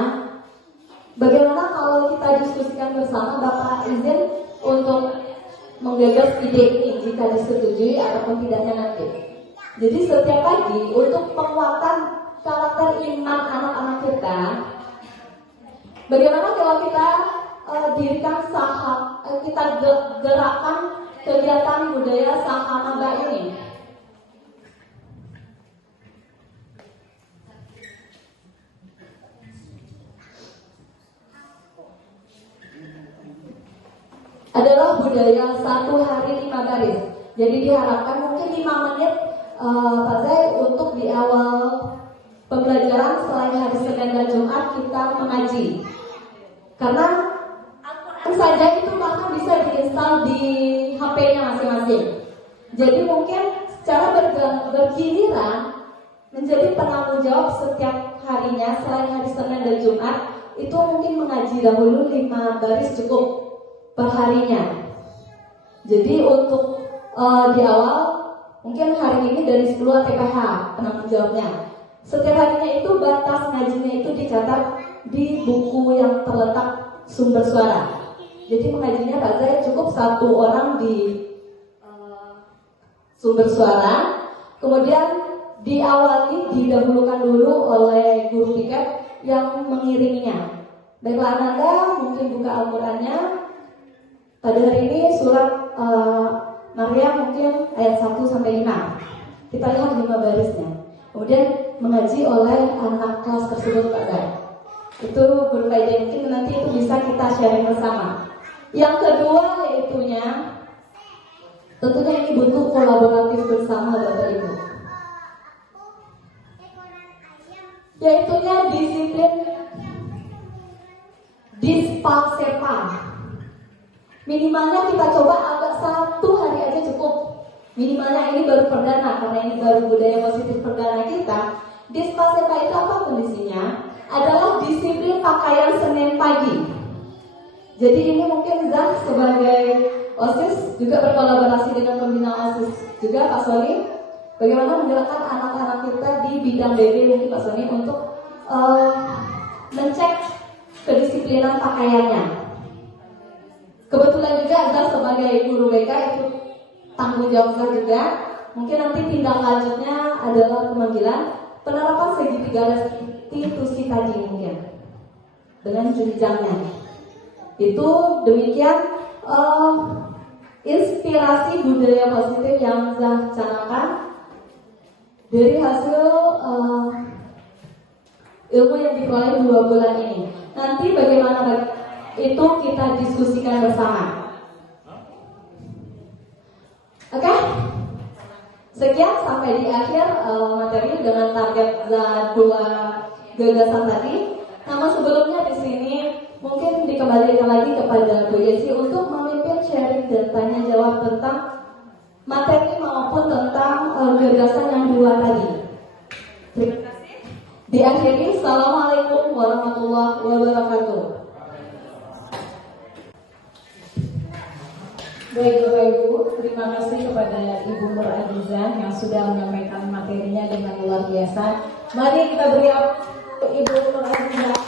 Bagaimana kalau kita diskusikan bersama? Bapak izin untuk menggagas ide ini jika disetujui ataupun tidaknya nanti. Jadi setiap pagi untuk penguatan karakter iman anak-anak kita, bagaimana kalau kita dirikan kita gerakkan kegiatan budaya sahamaba ini? Adalah budaya 1 hari 5 baris. Jadi diharapkan mungkin 5 menit Pak Zai untuk di awal pembelajaran selain hari Senin dan Jumat kita mengaji. Karena Al-Quran saja itu bahkan bisa diinstal di HP-nya masing-masing. Jadi mungkin secara bergiliran menjadi penanggung jawab setiap harinya selain hari Senin dan Jumat itu mungkin mengaji dahulu 5 baris cukup perharinya. Jadi untuk di awal mungkin hari ini dari 10 TPH penanggung jawabnya. Setiap harinya itu batas ngajinya itu dicatat di buku yang terletak sumber suara. Jadi mengajinya Pak Zai cukup 1 orang di sumber suara, kemudian diawali didahulukan dulu oleh guru tiket yang mengiringinya. Baiklah Anda mungkin buka Al-Qurannya. Pada hari ini surat Maryam mungkin ayat 1 sampai 5. Kita lihat 5 barisnya. Kemudian mengaji oleh anak kelas tersebut Pak Zai. Itu berfaedah, mungkin nanti itu bisa kita sharing bersama. Yang kedua yaitunya, tentunya ini butuh kolaboratif bersama Bapak Ibu. Yaitunya disiplin Dispalsepa. Minimalnya kita coba agak 1 hari aja cukup. Minimalnya ini baru perdana, karena ini baru budaya positif perdana kita. Dispalsepa itu apa kondisinya? Adalah disiplin pakaian Senin pagi. Jadi ini mungkin Zah sebagai OSIS juga berkolaborasi dengan pembina OSIS juga Pak Soni. Bagaimana menggerakkan anak-anak kita di bidang BB mungkin Pak Soni untuk mencek kedisiplinan pakaiannya. Kebetulan juga Zah sebagai guru BK itu tanggung jawab Zah juga. Mungkin nanti tindak lanjutnya adalah pemanggilan penerapan segitiga restitusi tadi mungkin dengan jenjangnya. Itu demikian inspirasi budaya positif yang Zah canangkan dari hasil ilmu yang diperoleh 2 bulan ini. Nanti bagaimana itu kita diskusikan bersama. Oke? Sekian sampai di akhir materi dengan target 2 gagasan tadi. Nama sebelumnya di sini mungkin dikembalikan lagi kepada Bu Yesi untuk memimpin sharing dan tanya jawab tentang materi maupun tentang gagasan yang 2 tadi. Terima kasih. Diakhiri, Assalamualaikum warahmatullahi wabarakatuh. Baik Bapak Ibu, terima kasih kepada Ibu Nur Adizah yang sudah menyampaikan materinya dengan luar biasa. Mari kita beri aplaus Ibu Nur Adizah.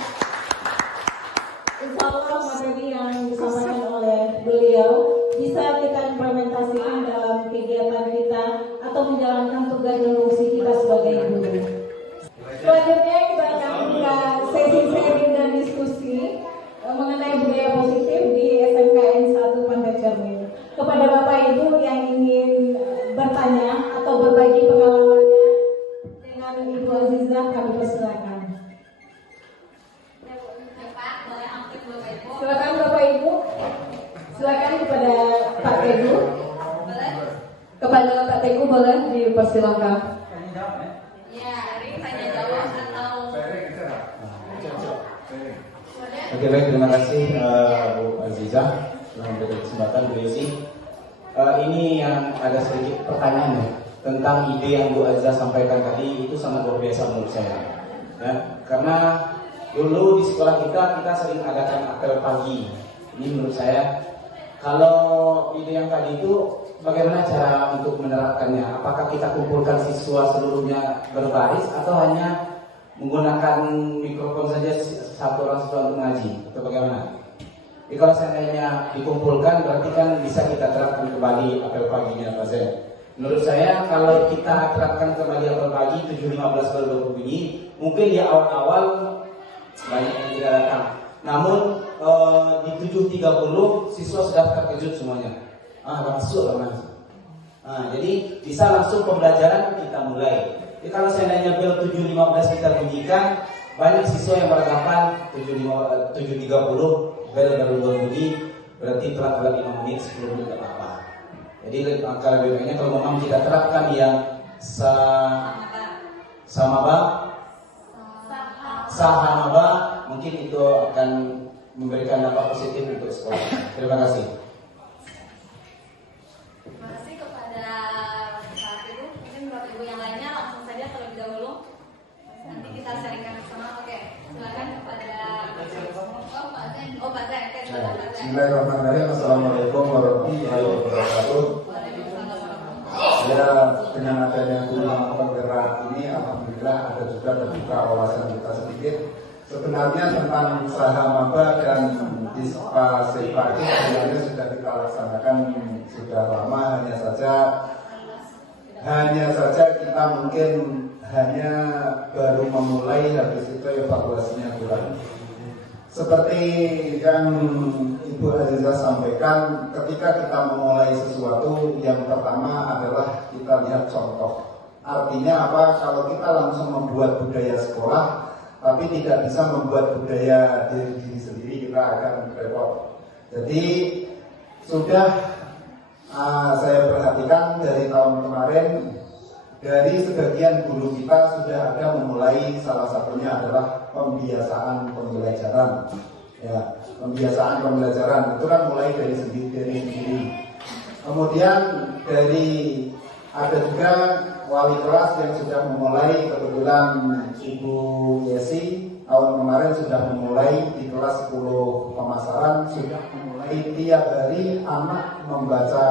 Insya Allah materi yang disampaikan oleh beliau bisa kita implementasikan dalam kegiatan kita atau menjalankan tugas dan fungsi kita sebagai guru. Selanjutnya kita akan buka sesi sharing dan diskusi mengenai budaya positif di SMKN 1 Pantai Cermin. Kepada Bapak Ibu yang ingin bertanya atau berbagi pengalamannya dengan Ibu Azizah, kami persilakan. Silakan Bapak Ibu. Silakan kepada Pak Teguh. Kepada Pak Teguh boleh dipersilakan. Ya, tanya jawab atau Oke, baik, terima kasih Bu Azizah telah memberikan kesempatan Bu Yesi. Ini yang ada sedikit pertanyaan ya, tentang ide yang Bu Azizah sampaikan tadi itu sangat luar biasa menurut saya. Ya, karena dulu di sekolah kita sering adakan apel pagi. Ini menurut saya, kalau ide yang tadi itu bagaimana cara untuk menerapkannya? Apakah kita kumpulkan siswa seluruhnya berbaris atau hanya menggunakan mikrofon saja satu orang siswa untuk ngaji atau bagaimana? Jadi kalau seandainya dikumpulkan berarti kan bisa kita terapkan kembali apel paginya Pak Zen. Menurut saya kalau kita terapkan kembali apel pagi 7.15 baru berbunyi, mungkin di awal-awal banyak yang tidak datang. Namun di 7.30 siswa sudah terkejut semuanya. Masuk lah mas. Jadi bisa langsung pembelajaran kita mulai. Jadi kalau seandainya bel 7.15 kita bunyikan, banyak siswa yang beranggapan 7.30 bel baru berbunyi, berarti telat 5 menit 10 menit tidak apa-apa. Jadi angka lebih baiknya kalau memang kita terapkan yang sahamaba, mungkin itu akan memberikan dampak positif untuk sekolah. Terima kasih. Terima kasih kepada Pak Ibu. Mungkin Bapak Ibu yang lainnya langsung saja terlebih dahulu. Nanti kita sharingkan bersama. Oke, silakan kepada Pak Zai. Oke, silakan Pak Zai. Bismillahirrahmanirrahim. Assalamualaikum warahmatullahi wabarakatuh. Waalaikumsalam warahmatullahi wabarakatuh. Ya, membuka wawasan kita sedikit. Sebenarnya tentang usaha maba dan Dispa-Sepa itu sebenarnya sudah kita laksanakan sudah lama, hanya saja kita mungkin hanya baru memulai, habis itu evaluasinya kurang. Seperti yang Ibu Azizah sampaikan, ketika kita memulai sesuatu, yang pertama adalah kita lihat contoh. Artinya apa? Kalau kita langsung membuat budaya sekolah, tapi tidak bisa membuat budaya diri sendiri, kita akan repot. Jadi sudah saya perhatikan dari tahun kemarin, dari sebagian guru kita sudah ada memulai, salah satunya adalah pembiasaan pembelajaran. Ya, pembiasaan pembelajaran itu kan mulai dari sendiri. Kemudian ada juga wali kelas yang sudah memulai, kebetulan Ibu Yesi tahun kemarin sudah memulai di kelas 10 pemasaran, sudah memulai tiap hari anak membaca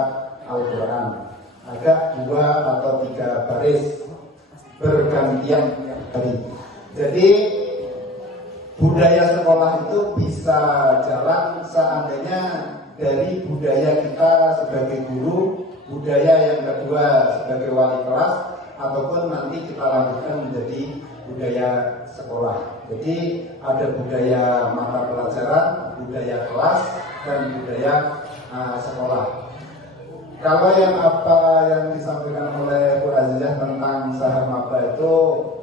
Al-Quran. Ada 2 atau 3 baris bergantian tiap hari. Jadi budaya sekolah itu bisa jalan seandainya dari budaya kita sebagai guru, budaya yang kedua sebagai wali kelas, ataupun nanti kita lanjutkan menjadi budaya sekolah. Jadi ada budaya mata pelajaran, budaya kelas, dan budaya sekolah. Kalau yang disampaikan oleh Bu Azizah tentang usaha maba itu,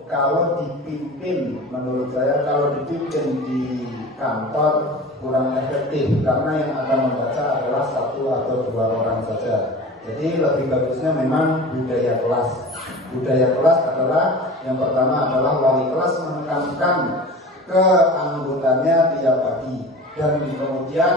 kalau dipimpin, menurut saya kalau dipimpin di kantor kurang efektif, karena yang akan membaca adalah 1 atau 2 orang saja. Jadi lebih bagusnya memang budaya kelas. Budaya kelas adalah yang pertama adalah wali kelas menekankan ke anggotanya tiap pagi, dan kemudian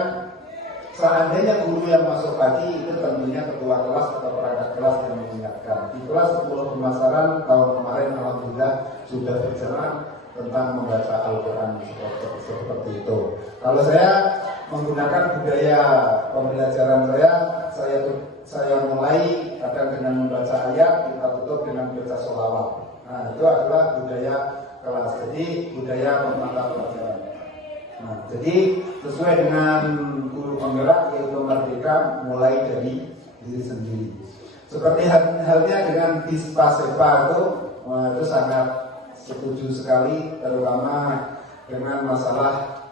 seandainya guru yang masuk pagi itu tentunya ketua kelas atau perangkat kelas yang mengingatkan. Di kelas 10 pemasaran tahun kemarin alhamdulillah sudah berjalan tentang membaca Al-Quran seperti itu. Kalau saya menggunakan budaya pembelajaran saya mulai kadang dengan membaca ayat, kita tutup dengan membaca sholawat. Nah, itu adalah budaya kelas. Jadi budaya mata pelajaran. Nah, jadi sesuai dengan guru penggerak yaitu merdeka mulai dari diri sendiri. Seperti halnya dengan Dispa-Sepa itu sangat setuju sekali, terutama dengan masalah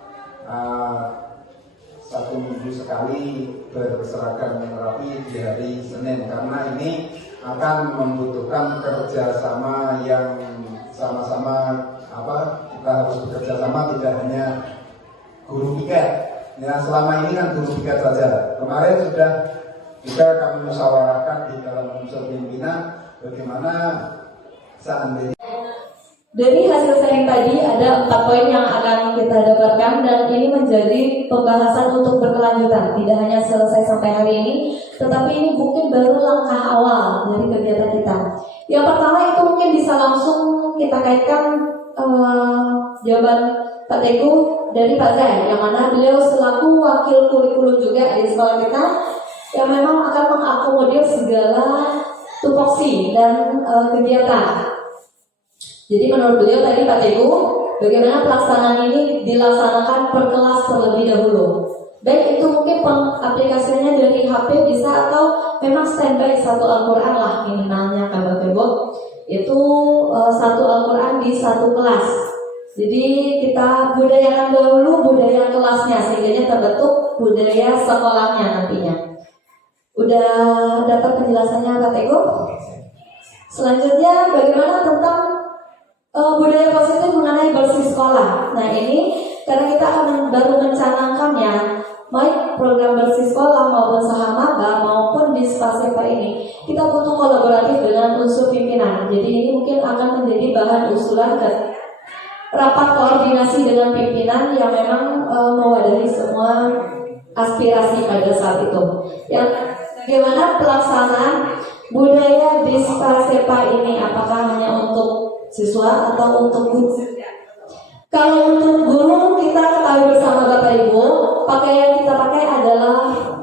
1 minggu sekali berseragam rapi di hari Senin, karena ini akan membutuhkan kerjasama yang sama-sama kita harus bekerja sama, tidak hanya guru piket. Ya, selama ini kan guru piket saja. Kemarin sudah juga kami musyawarahkan di dalam unsur pimpinan bagaimana seandainya. Dari hasil sharing tadi ada 4 poin yang akan kita dapatkan, dan ini menjadi pembahasan untuk berkelanjutan, tidak hanya selesai sampai hari ini, tetapi ini mungkin baru langkah awal dari kegiatan kita. Yang pertama itu mungkin bisa langsung kita kaitkan jawaban Pak Teguh dari Pak Zai, yang mana beliau selaku wakil kurikulum juga di sekolah kita, yang memang akan mengakomodir segala tupoksi dan kegiatan. Jadi menurut beliau tadi Pak Teguh, bagaimana pelaksanaan ini dilaksanakan per kelas terlebih dahulu. Baik itu mungkin pengaplikasiannya dari HP bisa, atau memang standby 1 Al-Quran lah minimalnya kan Bapak Ibu. Itu 1 Al-Quran di 1 kelas. Jadi kita budayakan dahulu budaya kelasnya, sehingga terbentuk budaya sekolahnya nantinya. Udah dapat penjelasannya Pak Teguh? Selanjutnya bagaimana tentang budaya positif mengenai bersih sekolah. Nah ini karena kita akan baru mencanangkannya, baik program bersih sekolah maupun Sahamaba maupun Dispa-Sepa ini, kita butuh kolaboratif dengan unsur pimpinan. Jadi ini mungkin akan menjadi bahan usulan ke rapat koordinasi dengan pimpinan yang memang mewadahi semua aspirasi pada saat itu. Yang bagaimana pelaksanaan budaya Dispa-Sepa ini, apakah hanya untuk siswa atau untuk guru? Kalau untuk guru, kita ketahui bersama Bapak Ibu, pakaian kita pakai adalah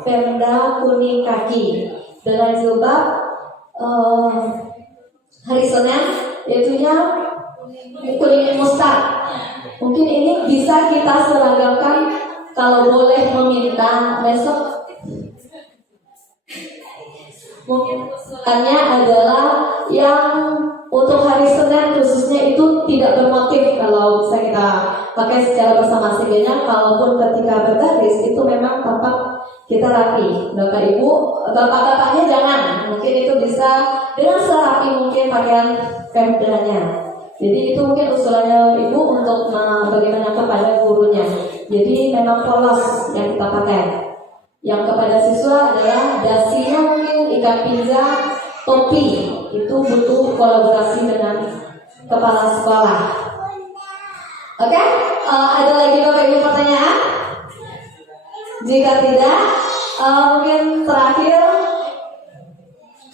Pemda kuning kaki dengan jilbab hari Senin, yaitunya Kuliah Mustaq. Mungkin ini bisa kita seragamkan, kalau boleh meminta besok. Mungkin usulannya adalah yang untuk hari Senin khususnya itu tidak bermotif, kalau bisa kita pakai secara bersama, sehingga kalaupun ketika berbaris itu memang tampak kita rapi. Bapak Ibu, bapak-bapaknya jangan, mungkin itu bisa dengan serapi mungkin pakaian pemdanya. Jadi itu mungkin usulannya Ibu untuk bagaimana kepada gurunya. Jadi memang polos yang kita pakai. Yang kepada siswa adalah dasinya mungkin ikat pinggang, topi. Itu butuh kolaborasi dengan kepala sekolah. Oke? Ada lagi Bapak Ibu pertanyaan? Jika tidak, mungkin terakhir,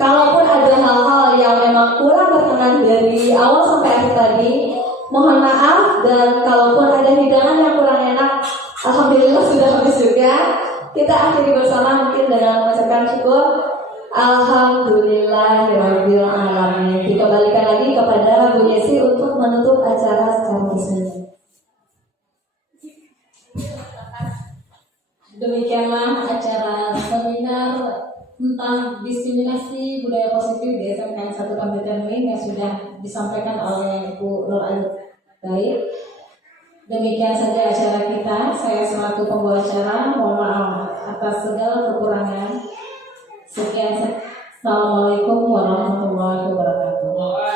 kalaupun ada hal-hal yang memang kurang berkenan dari awal sampai akhir tadi, mohon maaf. Dan kalaupun ada hidangan yang kurang enak, alhamdulillah sudah habis juga. Kita akhiri bersama mungkin dengan mengucapkan syukur. Alhamdulillahirabbil alamin. Dikembalikan lagi kepada Bu Yesi untuk menutup acara secara resmi. Demikianlah acara seminar tentang diseminasi budaya positif di SMK 1 Kabupaten Mei yang sudah disampaikan oleh Bu Nur Ain. Demikian saja acara kita. Saya selaku pembawa acara mohon maaf atas segala kekurangan. Sekian. Assalamualaikum warahmatullahi wabarakatuh.